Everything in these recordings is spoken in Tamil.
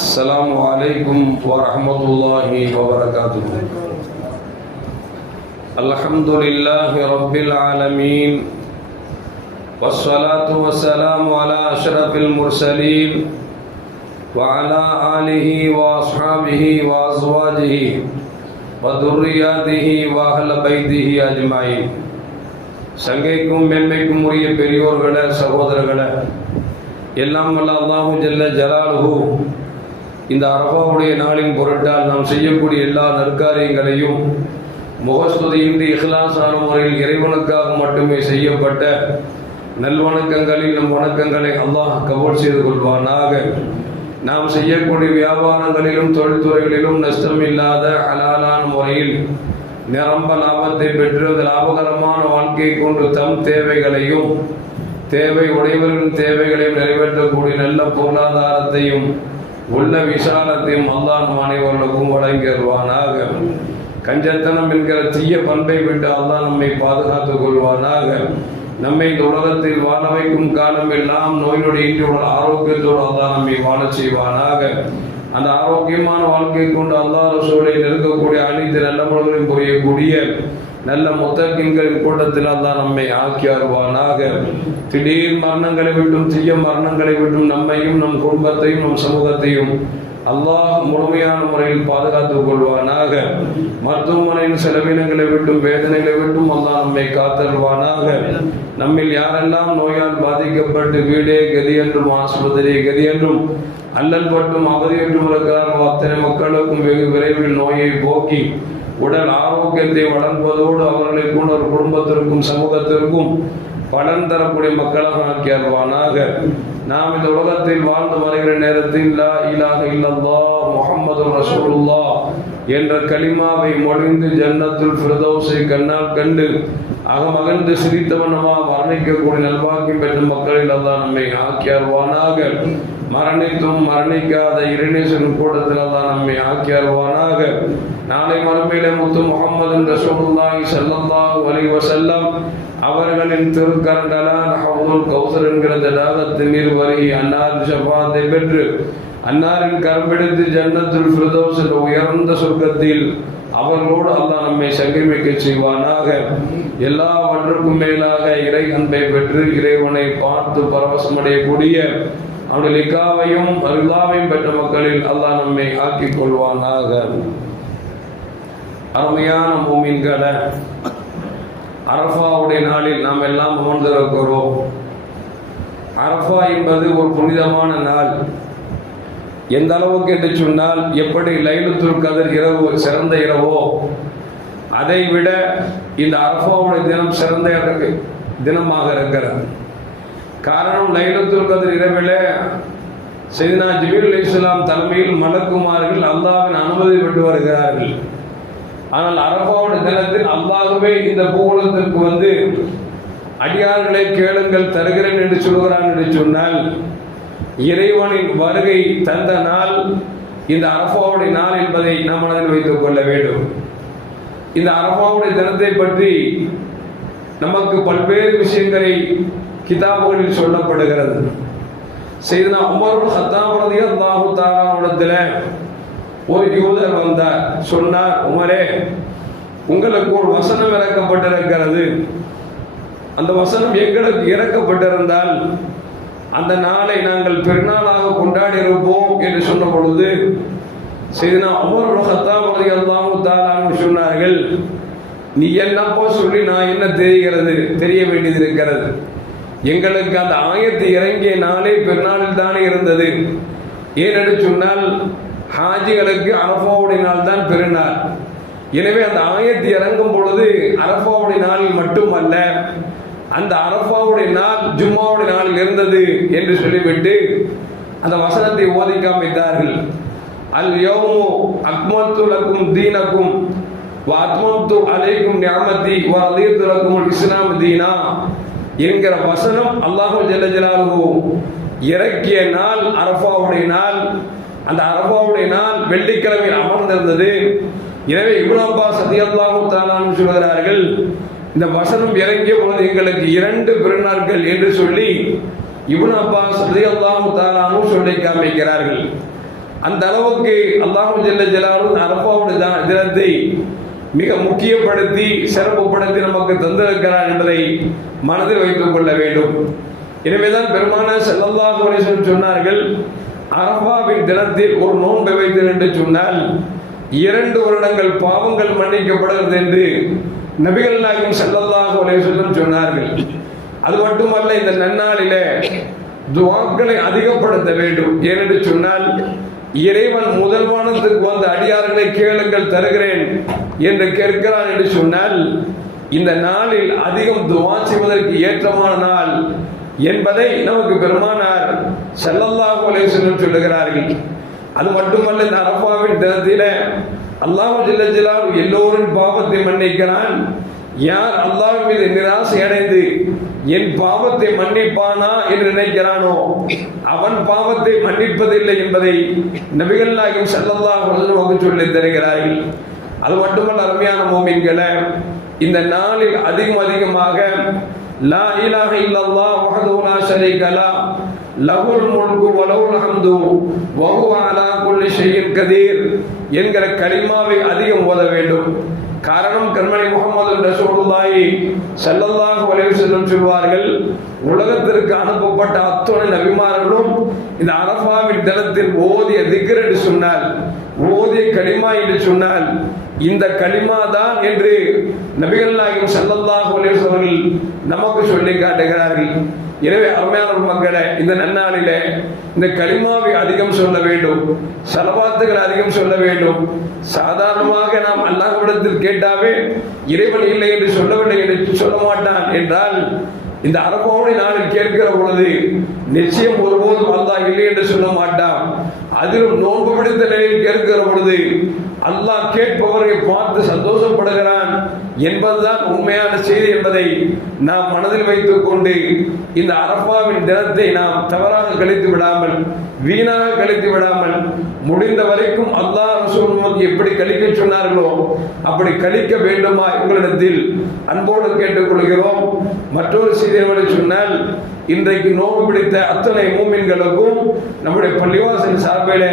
السلام عليكم ورحمة الله وبركاته. الحمد لله رب العالمين والصلاة والسلام على أشرف المرسلين وعلى آله وأصحابه وأزواجه وذرياته وأهل بيته أجمعين. சங்கைக்கும் மேன்மைக்கும் உரிய பெரியோர்களே, சகோதரர்களே, எல்லாம் வல்ல அல்லாஹு ஜல்ல ஜலாலுஹு இந்த அரஃபாவுடைய நாளின் பொருட்டால் நாம் செய்யக்கூடிய எல்லா நற்காரியங்களையும் முகஸ்துதியின்றி இஹ்லாஸான முறையில் இறைவனுக்காக மட்டுமே செய்யப்பட்ட நல்வணக்கங்களில் நம் வணக்கங்களை அல்லாஹ் கபூல் செய்து கொள்வானாக. நாம் செய்யக்கூடிய வியாபாரங்களிலும் தொழில்துறைகளிலும் நஷ்டம் இல்லாத ஹலாலான முறையில் நிரம்ப லாபத்தை பெற்று அந்த லாபகரமான வாழ்க்கையை கொண்டு தம் தேவைகளையும் தேவை உடையவர்களின் தேவைகளையும் நிறைவேற்றக்கூடிய நல்ல பொருளாதாரத்தையும் உள்ள விசாலத்தையும் அல்லாஹ் நம் அனைவர்களுக்கும் வழங்கிடுவானாக. கஞ்சத்தனம் என்கிற தீய பண்பை விட்டு அல்லாஹ் நம்மை பாதுகாத்துக் கொள்வானாக. நம்மை இந்த உலகத்தில் வாழ வைக்கும் காலம் எல்லாம் நோயினுடைய இன்றைய ஆரோக்கியத்தோடு அல்லாஹ் நம்மை வாழ செய்வானாக. அந்த ஆரோக்கியமான வாழ்க்கை கொண்டு அல்லாஹ் ரசூலை நெருங்கக்கூடிய அனைத்து நல்ல முறைகளையும் புரியக்கூடிய நல்ல முத்தகின்களின் கூட்டத்தில் அல்லாஹ் நம்மை ஆக்கி அருவானாக. திடீர் மரணங்களை விட்டும் தீய மரணங்களை விட்டும் நம்மையும் நம் குடும்பத்தையும் நம் சமூகத்தையும் அல்லாஹ் முழுமையான முறையில் பாதுகாத்துக் கொள்வானாக. மருத்துவமனையின் செலவினங்களை விட்டும் வேதனைகளை விட்டும் அல்லாஹ் நம்மை காத்தருவானாக. நம்மில் யாரெல்லாம் நோயால் பாதிக்கப்பட்டு வீடே கதி என்றும் ஆஸ்பத்திரி கதி என்றும் அல்லல் பட்டும் அவதி என்றும் இருக்கிறார்கள் அத்தனை மக்களுக்கும் வெகு விரைவில் நோயை போக்கி உடல் ஆரோக்கியத்தை வழங்குவதோடு அவர்களை கூட ஒரு குடும்பத்திற்கும் சமூகத்திற்கும் பலன் தரக்கூடிய மக்களாக ஆக்கி அருவானாக. நாம் இந்த உலகத்தில் வாழ்ந்து வருகிற நேரத்தில் லா இலாஹ இல்லல்லாஹ் முஹம்மது ரசூலுல்லாஹ் என்ற கலிமாவை மொழிந்து ஜன்னத்துல் ஃபிர்தௌஸை கண்ணால் கண்டு அகமகிழ்ந்து சிரித்தவனமா வர்ணிக்கக்கூடிய நல்வாக்கியம் பெற்ற மக்களில் அல்லாஹ் நம்மை ஆக்கி அருவானாக. மரணித்தும் மரணிக்காத இறைநேசன் கூட்டத்தில் அல்லாஹ் நம்மை ஆக்கி அருவானாக. நாளை மறுமையிலே முத்து முஹம்மது ரசூலுல்லாஹி ஸல்லல்லாஹு அலைஹி வஸல்லம் அவர்களின் திருக்கரங்களால் ஹவுதுல் கௌசர் என்கிற தடாகத்தின் நீர் வருகி அன்னார் ஷஃபாத்தை பெற்று அன்னாரின் கரம்பிடித்து ஜன்னத்துல் ஃபிர்தௌஸ் என்ற உயர்ந்த சொர்க்கத்தில் அவர்களோடு அல்லாஹ் நம்மை சங்கமிக்க செய்வானாக. எல்லாவற்றுக்கும் மேலாக இறை அன்பை பெற்று இறைவனை பார்த்து பரவசமடையக்கூடிய அவனுடைய லிக்காவையும் அருளாவையும் பெற்ற மக்களில் அல்லாஹ் நம்மை ஆக்கிக் கொள்வானாக. அருமையான மூமின்களே, அரஃபாவுடைய நாளில் நாம் எல்லாம் அமர்ந்திருக்கிறோம். அரஃபா என்பது ஒரு புனிதமான நாள். எந்த அளவுக்கு என்று சொன்னால், எப்படி லைலத்துல் கத்ர் இரவு சிறந்த இரவோ அதை விட இந்த அரஃபாவுடைய தினம் சிறந்த தினமாக இருக்கிறது. காரணம், லைலத்துல் கத்ர் இரவிலே சையதுனா ஜிப்ரீல் அலைஹிஸ்ஸலாம் தலைமையில் மலக்குமார்கள் அல்லாஹ்வின் அனுமதி பெற்று வருகிறார்கள். ஆனால் அரஃபாவுடைய தினத்தில் அல்லாஹ்வே இந்த பூவுலகத்திற்கு வந்து அடியார்களை கேளுங்கள் தருகிறேன் என்று சொல்கிறான் என்று சொன்னால், இறைவனின் வருகை தந்த நாள் இந்த அரஃபாவுடைய நாள் என்பதை நாம் மனதில் வைத்துக் கொள்ள வேண்டும். இந்த அரஃபாவுடைய தினத்தை பற்றி நமக்கு பல்வேறு விஷயங்களை கிதாபுகளில் சொல்லப்படுகிறது. சையதுனா உமர் இப்னு கத்தாப் ரலியல்லாஹு தஆலா அவர்களிடத்தில் ஒரு யூதர் வந்தார். சொன்னார், உமரே, உங்களுக்கு ஒரு வசனம் இறக்கப்பட்டிருக்கிறது. அந்த வசனம் எங்களுக்கு இறக்கப்பட்டிருந்தால் அந்த நாளை நாங்கள் பெருநாளாக கொண்டாடி இருப்போம் என்று சொன்ன பொழுது சையதுனா உமர் இப்னு கத்தாப் ரலியல்லாஹு தஆலா சொன்னார்கள், நீ என்னப்போ சொல்லி நான் என்ன தெரிய வேண்டியது இருக்கிறது. எங்களுக்கு அந்த ஆயத்து இறங்கிய நாளே பெருநாளில் தானே இருந்தது. ஏனென்று சொன்னால், ஹாஜிகளுக்கு அரஃபாவுடைய நாள் தான் பெருநாள். எனவே அந்த ஆயத்து இறங்கும் பொழுது அரஃபாவுடைய நாளில் மட்டுமல்ல, அந்த அரஃபாவுடைய நாள் ஜும்மாவுடைய நாளில் இருந்தது என்று சொல்லிவிட்டு அந்த வசனத்தை ஓதி காமித்தார்கள். அல் யௌமு அக்மல்து லக்கும் தீனக்கும் வ அத்மம்து அலைக்கும் நிஅமதி வ ரதீது லக்குமுல் இஸ்லாம் தீனா என்கிற வசனம் அல்லாஹ் ஜல்ல ஜலாலுஹு இறக்கிய நாள் அரஃபாவுடைய நாள். அந்த அரஃபாவுடைய நாள் வெள்ளிக்கிழமையில் அமர்ந்திருந்தது. எனவே இப்னு அப்பாஸ் ரலியல்லாஹு தஆலா சொல்கிறார்கள், இந்த வசனம் இறங்கிய பொழுது எங்களுக்கு 2 பெருநாட்கள் என்று சொல்லி இப்னு அப்பாஸ் ரலியல்லாஹு தஆலா சொல்லி காமிக்கிறார்கள். அந்த அளவுக்கு அல்லாஹு ஜல்ல ஜலாலுஹு அரஃபாவுடைய தினத்தை மிக முக்கியப்படுத்தி சிறப்புப்படுத்தி நமக்கு தந்திருக்கிறார் என்பதை மனதில் வைத்துக் கொள்ள வேண்டும். எனவேதான் பெருமானார் ஸல்லல்லாஹு அலைஹி வஸல்லம் சொன்னார்கள், அரஃபாவின் தினத்தில் ஒரு நோன்பை வைத்து என்று சொன்னால் 2 வருடங்கள் பாவங்கள் மன்னிக்கப்படுகிறது என்று நபிகள் நாயகம் ஸல்லல்லாஹு அலைஹி வஸல்லம் சொன்னார்கள். அது மட்டுமல்ல, இந்த நன்னாளிலே துஆக்களை அதிகப்படுத்த வேண்டும். ஏனென்று சொன்னால், இறைவன் முதல் வானத்துக்கு வந்த அடியார்களை கேளுங்கள் தருகிறேன் என்று கேட்கிறான் என்று சொன்னால், இந்த நாளில் அதிகம் துஆ செய்வதற்கு ஏற்றமான நாள் என்பதை நமக்கு பெருமானார் ஸல்லல்லாஹு அலைஹி வஸல்லம் சொல்லுகிறார்கள். அது மட்டுமல்ல, இந்த அரஃபாவின் தினத்தில அல்லாஹ் ஜல்ல ஜலாலுஹு எல்லோரின் பாவத்தை மன்னிக்கிறான். யார் அல்லாஹ் மீது நிராசை அடைந்து என் பாவத்தை மன்னிப்பானா என்று நினைக்கிறானோ அவன் பாவத்தை மன்னிப்பதில்லை என்பதை நபிகள் நாயகம் ஸல்லல்லாஹு அலைஹி வஸல்லம் சொல்லி தருகிறார்கள். அது மட்டுமல்ல, அருமையான மோமின்களே, இந்த நாளில் அதிகமாக லா இலாஹ இல்லல்லாஹ் வஹ்தஹு லா ஷரீக லஹ் லஹுல் முல்கு வ லஹுல் ஹம்து வ ஹுவ அலா குல்லி ஷைஇன் கதீர் என்கிற கலிமாவை அதிகம் ஓத வேண்டும். காரணம், கண்மணி முஹம்மது ரசூலுல்லாஹி ஸல்லல்லாஹு அலைஹி வஸல்லம் சொல்வார்கள், உலகத்திற்கு அனுப்பப்பட்ட அத்தனை நபிமார்களும் இந்த அரஃபாவின் தினத்தில் ஓதிய திக்ர் என்று சொன்னால், ஓதிய கலிமா என்று சொன்னால் இந்த கலிமா தான் என்று நபிகள் நாயகம் ஸல்லல்லாஹு அலைஹி வஸல்லம் நமக்கு சொல்லி காட்டுகிறார்கள். எனவே அருமையான மக்களை, இந்த நன்னாளிலே இந்த கலிமாவை அதிகம் சொல்ல வேண்டும், ஸலவாத்துகள் அதிகம் சொல்ல வேண்டும். சாதாரணமாக நாம் அல்லாஹ்விடத்தில் கேட்டாவே இறைவன் இல்லை என்று சொல்லவில்லை என்று சொல்ல மாட்டான் என்றால், இந்த அரஃபாவுடைய நாளில் கேட்கிற பொழுது நிச்சயம் ஒருபோதும் அல்லாஹ் இல்லை என்று சொல்ல மாட்டான். அதிலும் நோன்பு பிடித்த நிலையில் கேட்கிற பொழுது அல்லாஹ் கேட்பவரை பார்த்து சந்தோஷப்படுகிறான் என்பதுதான் உண்மையான செய்தி என்பதை நாம் மனதில் வைத்துக் கொண்டு இந்த அரஃபாவின் தினத்தை நாம் தவறாக கழித்து விடாமல், வீணாக கழித்து விடாமல், முடிந்த வரைக்கும் அல்லாஹ் ரசூல் எப்படி கழிக்க சொன்னார்களோ அப்படி கழிக்க வேண்டுமா உங்களிடத்தில் அன்போடு கேட்டுக்கொள்கிறோம். மற்றொரு செய்தி சொன்னால், இன்றைக்கு நோன்பு பிடித்த அத்தனை மூமின்களுக்கும் நம்முடைய பள்ளிவாசல் சார்பில்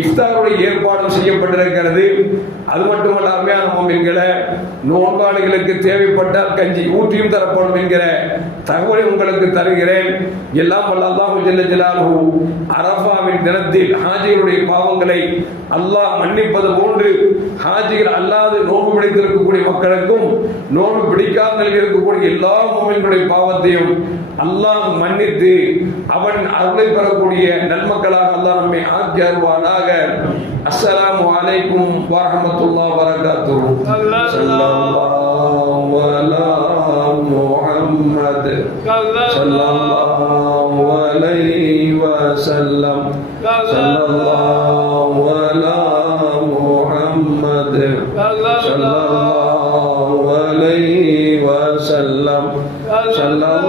இஃப்தாருடைய ஏற்பாடும் செய்யப்பட்டிருக்கிறது. அது மட்டுமல்ல, அருமையான மூமின்களை, நோன்பாளிகளுக்கு தேவைப்பட்டால் கஞ்சி ஊற்றியும் தரப்படும் என்கிற தகவலை உங்களுக்கு தருகிறேன். எல்லாம் வல்ல அல்லாஹ் ஜல்ல ஜலாலுஹு அரஃபாவின் தினத்தில் ஹாஜிகளுடைய பாவங்களை அல்லாஹ் மன்னிப்பது போன்று ஹாஜிகள் அல்லாது நோன்பு பிடித்திருக்கக்கூடிய மக்களுக்கும் நோன்பு பிடிக்காத நிலையில் இருக்கக்கூடிய எல்லா மூமின்களுடைய பாவத்தையும் அல்லாஹ் மன்னித்து அவன் அருளை பெறக்கூடிய நன்மக்களாக அல்லாஹ் நம்மை ஆக்கி அருள்வானாக. அஸ்ஸலாமு அலைக்கும் வரஹ்மத்துல்லாஹி வபரகாத்துஹு. ஸல்லல்லாஹு அலா முஹம்மத் ஸல்லல்லாஹு அலைஹி வஸல்லம். ஸல்லல்லாஹு அலா முஹம்மத் ஸல்லல்லாஹு அலைஹி வஸல்லம். ஸல்லல்லாஹு